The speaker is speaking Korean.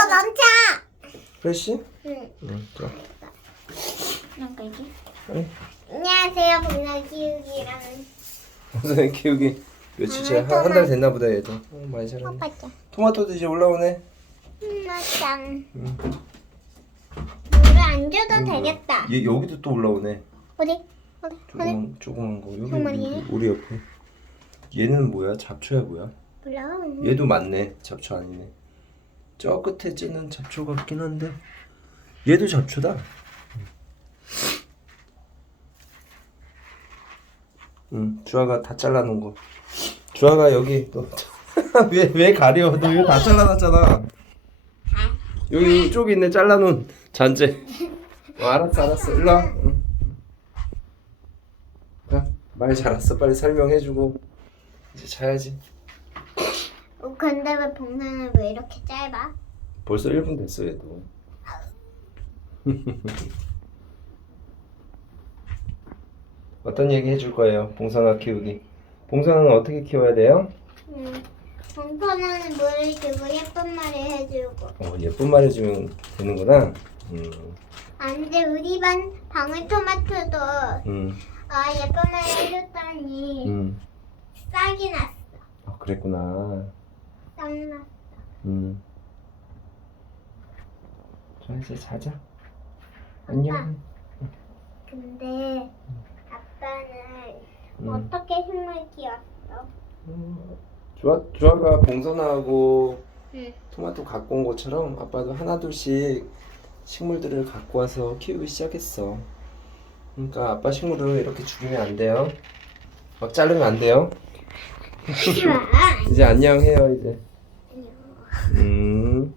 더 넘쳐. 프레쉬? 응. 응, 자. 뭔가 이게? 안녕하세요, 복날 키우기랑 선생님 키우기 며칠 차? 한달 됐나 보다 얘도. 어, 많이 자랐네. 오빠짱. 토마토도 이제 올라오네. 엄마짱. 응. 물을 안 줘도 되겠다. 얘 여기도 또 올라오네. 어디? 어디? 어디? 조그만 조그만 거 여기? 우리, 우리 옆에. 얘는 뭐야? 잡초야 뭐야? 몰라. 얘도 맞네. 잡초 아니네. 저 끝에 찌는 잡초 같긴 한데 얘도 잡초다. 응, 주아가 다 잘라놓은 거. 주아가 여기 또왜왜 가려? 너 이거 다 잘라놨잖아. 여기 이쪽에 있네 잘라놓은 잔재. 어, 알았어 알았어 일로 와. 응. 자, 말 잘했어 빨리 설명해주고 이제 자야지. 어, 근데 왜 복날은 왜 이렇게 짧아? 벌써 1분 됐어 얘도 어떤 얘기 해줄 거예요 봉선아 키우기 봉선아는 어떻게 키워야 돼요? 응. 봉선은 물을 주고 예쁜 말을 해주고. 어, 예쁜 말 해주면 되는구나 음, 안 돼, 우리 반 방울토마토도 음, 아 예쁜 말 해줬더니 음. 싹이 났어. 아, 그랬구나 싹 났어. 음. 자 이제 자자 안녕 근데 아빠는 음. 어떻게 식물 키웠어? 음. 주아, 주아가 봉선아하고 응. 토마토 갖고 온 것처럼 아빠도 하나둘씩 식물들을 갖고 와서 키우기 시작했어. 그러니까 아빠 식물을 이렇게 죽이면 안 돼요. 막 자르면 안 돼요. 이제 안녕해요 이제. 음.